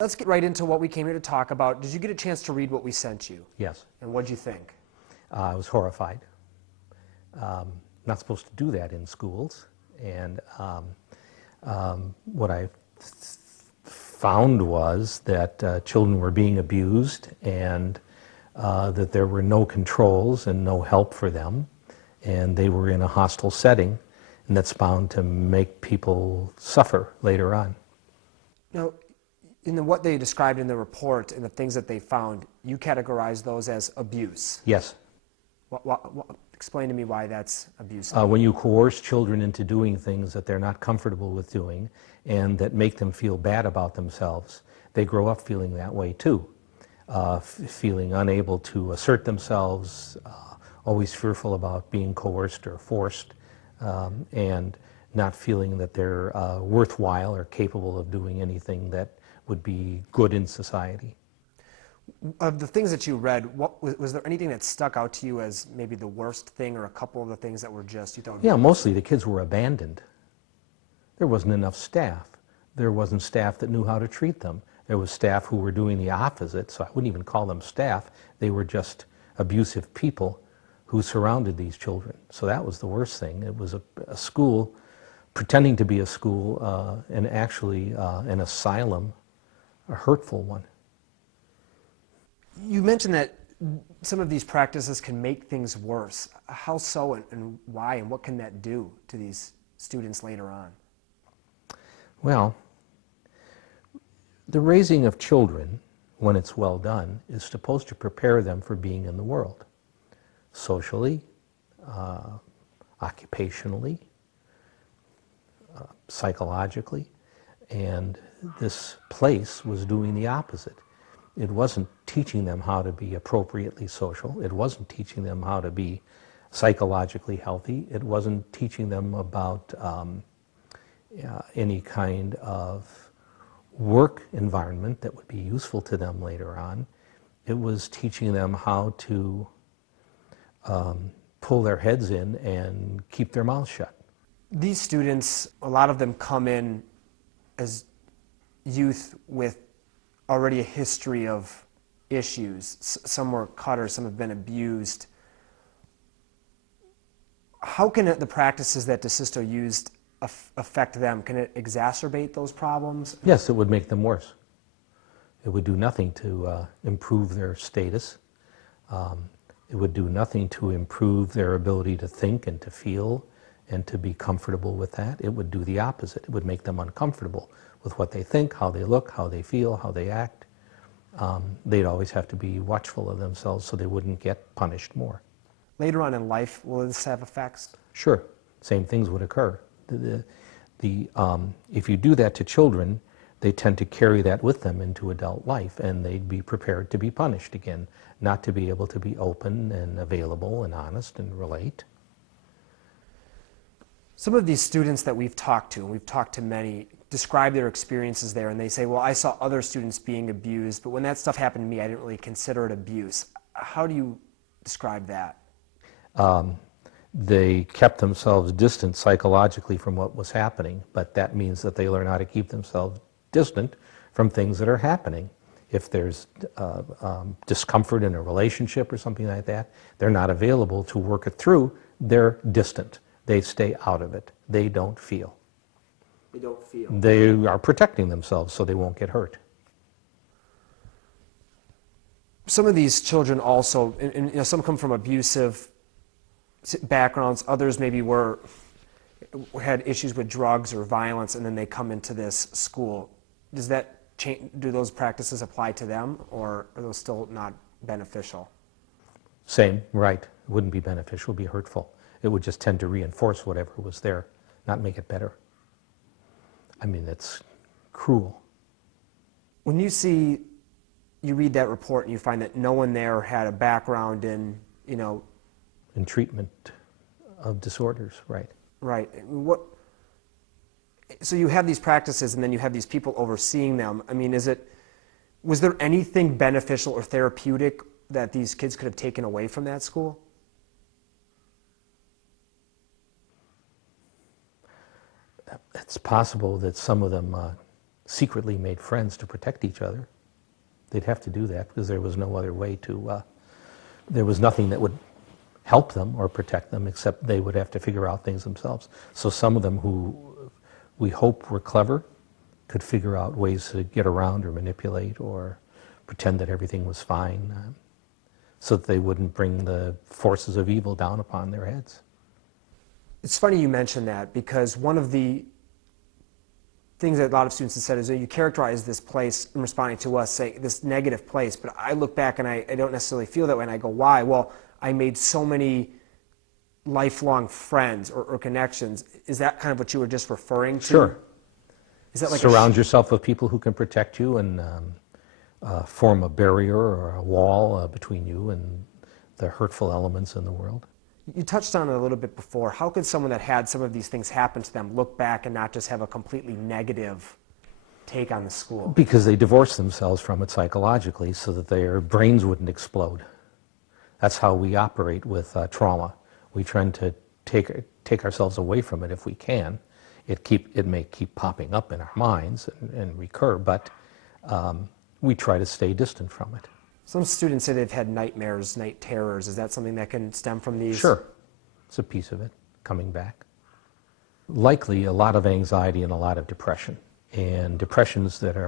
Let's get right into what we came here to talk about. Did you get a chance to read what we sent you? Yes. And what'd you think? I was horrified. Not supposed to do that in schools. And what I found was that children were being abused and that there were no controls and no help for them. And they were in a hostile setting, and that's bound to make people suffer later on. Now, in what they described in the report and the things that they found, you categorize those as abuse. Yes. Explain to me why that's abuse. When you coerce children into doing things that they're not comfortable with doing and that make them feel bad about themselves, they grow up feeling that way too, feeling unable to assert themselves, always fearful about being coerced or forced, and not feeling that they're worthwhile or capable of doing anything that would be good in society. Of the things that you read, was there anything that stuck out to you as maybe the worst thing, or a couple of the things that were just, you thought? Yeah, mostly the kids were abandoned. There wasn't enough staff. There wasn't staff that knew how to treat them. There was staff who were doing the opposite, so I wouldn't even call them staff. They were just abusive people who surrounded these children. So that was the worst thing. It was a school pretending to be a school and actually an asylum, a hurtful one. You mentioned that some of these practices can make things worse. How so, and why, and what can that do to these students later on? Well, the raising of children, when it's well done, is supposed to prepare them for being in the world, socially, occupationally, psychologically, and this place was doing the opposite. It wasn't teaching them how to be appropriately social. It wasn't teaching them how to be psychologically healthy. It wasn't teaching them about any kind of work environment that would be useful to them later on. It was teaching them how to pull their heads in and keep their mouths shut. These students, a lot of them come in as youth with already a history of issues. Some were cut, or some have been abused. How can the practices that DeSisto used affect them? Can it exacerbate those problems? Yes, it would make them worse. It would do nothing to improve their status. It would do nothing to improve their ability to think and to feel and to be comfortable with that. It would do the opposite. It would make them uncomfortable with what they think, how they look, how they feel, how they act. They'd always have to be watchful of themselves so they wouldn't get punished more. Later on in life, will this have effects? Sure, same things would occur. If you do that to children, they tend to carry that with them into adult life, and they'd be prepared to be punished again, not to be able to be open and available and honest and relate. Some of these students that we've talked to, and we've talked to many, describe their experiences there, and they say, well, I saw other students being abused, but when that stuff happened to me, I didn't really consider it abuse. How do you describe that? They kept themselves distant psychologically from what was happening, but that means that they learn how to keep themselves distant from things that are happening. If there's discomfort in a relationship or something like that, they're not available to work it through. They're distant. They stay out of it. They don't feel. They don't feel. They are protecting themselves so they won't get hurt. Some of these children also, and some come from abusive backgrounds. Others maybe had issues with drugs or violence, and then they come into this school. Does that change? Do those practices apply to them, or are those still not beneficial? Same, right. It wouldn't be beneficial. It would be hurtful. It would just tend to reinforce whatever was there, not make it better. I mean, it's cruel. When you read that report and you find that no one there had a background in, In treatment of disorders, right. Right. So you have these practices, and then you have these people overseeing them. I mean, was there anything beneficial or therapeutic that these kids could have taken away from that school? It's possible that some of them secretly made friends to protect each other. They'd have to do that because there was no other way to, there was nothing that would help them or protect them except they would have to figure out things themselves. So some of them who we hope were clever could figure out ways to get around or manipulate or pretend that everything was fine so that they wouldn't bring the forces of evil down upon their heads. It's funny you mentioned that, because one of the things that a lot of students have said is that you characterize this place in responding to us saying this negative place, but I look back and I don't necessarily feel that way, and I go, why? Well, I made so many lifelong friends or connections. Is that kind of what you were just referring to? Sure. Is that like surround yourself with people who can protect you and form a barrier or a wall between you and the hurtful elements in the world? You touched on it a little bit before. How could someone that had some of these things happen to them look back and not just have a completely negative take on the school? Because they divorce themselves from it psychologically so that their brains wouldn't explode. That's how we operate with trauma. We try to take ourselves away from it if we can. It may keep popping up in our minds and recur, but we try to stay distant from it. Some students say they've had nightmares, night terrors. Is that something that can stem from these? Sure. It's a piece of it coming back. Likely a lot of anxiety and a lot of depression. And depressions that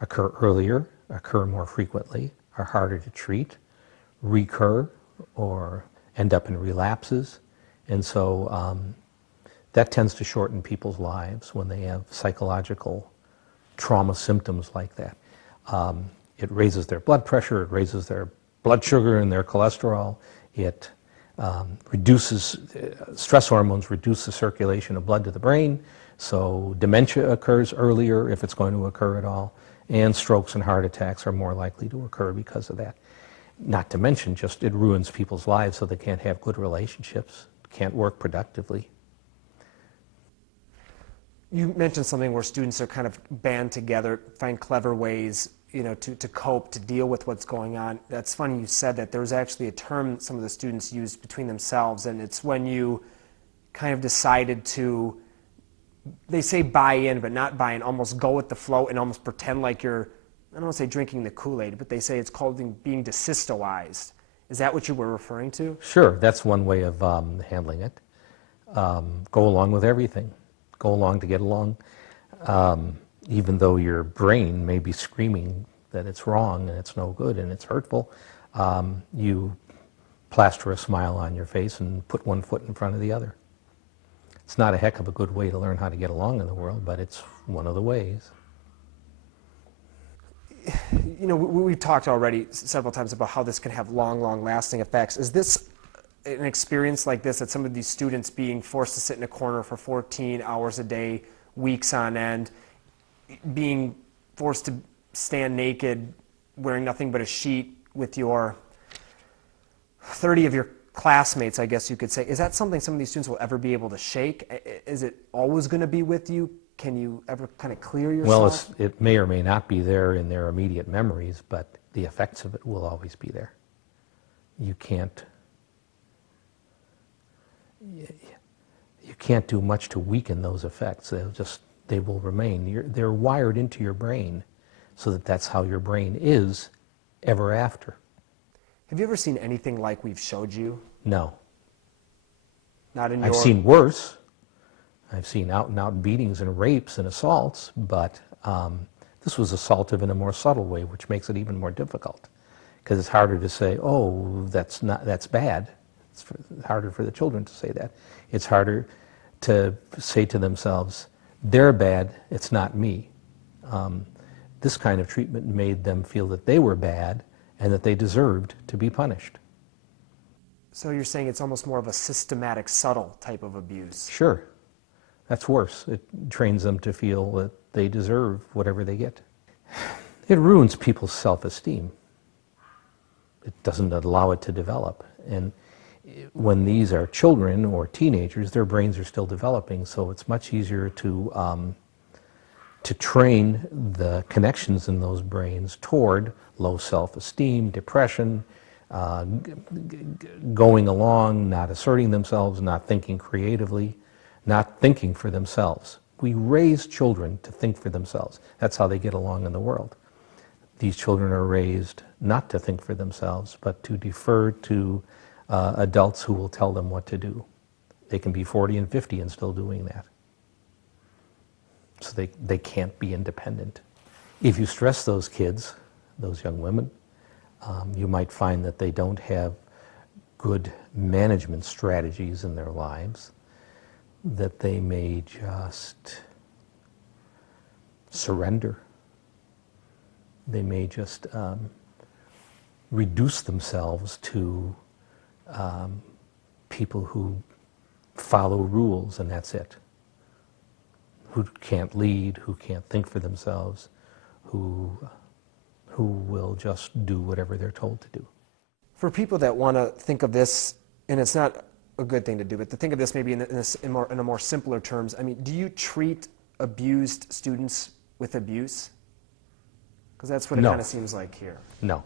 occur earlier, occur more frequently, are harder to treat, recur, or end up in relapses. And so that tends to shorten people's lives when they have psychological trauma symptoms like that. It raises their blood pressure, it raises their blood sugar and their cholesterol, it reduces, stress hormones reduce the circulation of blood to the brain, so dementia occurs earlier if it's going to occur at all, and strokes and heart attacks are more likely to occur because of that. Not to mention just it ruins people's lives so they can't have good relationships, can't work productively. You mentioned something where students are kind of band together, find clever ways, to cope, to deal with what's going on. That's funny you said that. There was actually a term some of the students used between themselves, and it's when you kind of decided to, they say buy in, but not buy in, almost go with the flow and almost pretend like you're, I don't want to say drinking the Kool-Aid, but they say it's called being desystoized. Is that what you were referring to? Sure, that's one way of handling it. Go along with everything. Go along to get along. Even though your brain may be screaming that it's wrong and it's no good and it's hurtful, you plaster a smile on your face and put one foot in front of the other. It's not a heck of a good way to learn how to get along in the world, but it's one of the ways. We've talked already several times about how this can have long, lasting effects. Is this an experience like this, that some of these students being forced to sit in a corner for 14 hours a day, weeks on end, being forced to stand naked, wearing nothing but a sheet with your 30 of your classmates, I guess you could say, is that something some of these students will ever be able to shake? Is it always going to be with you? Can you ever kind of clear yourself? Well, it may or may not be there in their immediate memories, but the effects of it will always be there. You can't do much to weaken those effects. They will remain. They're wired into your brain so that that's how your brain is ever after. Have you ever seen anything like we've showed you? No. Not in I've seen worse. I've seen out-and-out beatings and rapes and assaults, but this was assaultive in a more subtle way, which makes it even more difficult, because it's harder to say, oh, that's bad. It's harder for the children to say that. It's harder to say to themselves, they're bad, it's not me. This kind of treatment made them feel that they were bad and that they deserved to be punished. So you're saying it's almost more of a systematic, subtle type of abuse? Sure. That's worse. It trains them to feel that they deserve whatever they get. It ruins people's self-esteem. It doesn't allow it to develop. And when these are children or teenagers, their brains are still developing, so it's much easier to train the connections in those brains toward low self-esteem, depression, going along, not asserting themselves, not thinking creatively, not thinking for themselves, We raise children to think for themselves. That's how they get along in the world. These children are raised not to think for themselves, but to defer to adults who will tell them what to do. They can be 40 and 50 and still doing that. So they can't be independent. If you stress those kids, those young women, you might find that they don't have good management strategies in their lives, that they may just surrender. They may just reduce themselves to people who follow rules and that's it. Who can't lead, who can't think for themselves, who will just do whatever they're told to do. For people that want to think of this, and it's not a good thing to do, but to think of this maybe in a more simpler terms, I mean, do you treat abused students with abuse? Because that's what it kind of seems like here. No.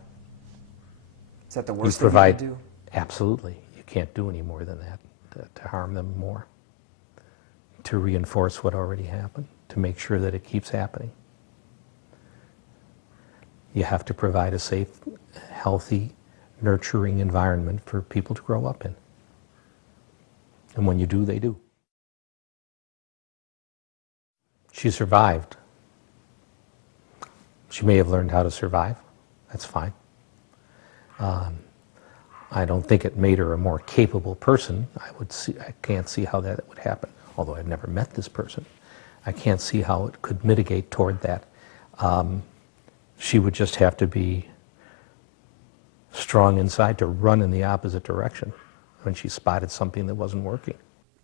Is that the worst thing you could do? Absolutely. You can't do any more than that to harm them more, to reinforce what already happened, to make sure that it keeps happening. You have to provide a safe, healthy, nurturing environment for people to grow up in. And when you do, they do. She survived. She may have learned how to survive. That's fine. I don't think it made her a more capable person. I can't see how that would happen. Although I've never met this person, I can't see how it could mitigate toward that. She would just have to be strong inside to run in the opposite direction when she spotted something that wasn't working.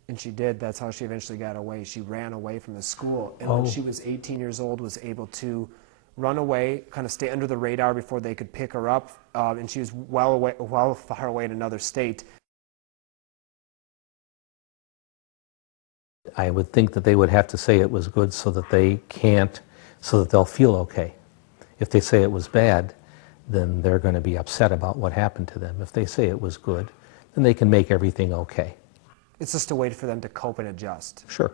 And she did. That's how she eventually got away. She ran away from the school. And when she was 18 years old, was able to run away, kind of stay under the radar before they could pick her up. And she was far away in another state. I would think that they would have to say it was good so that they'll feel okay. If they say it was bad, then they're going to be upset about what happened to them. If they say it was good, then they can make everything okay. It's just a way for them to cope and adjust. Sure.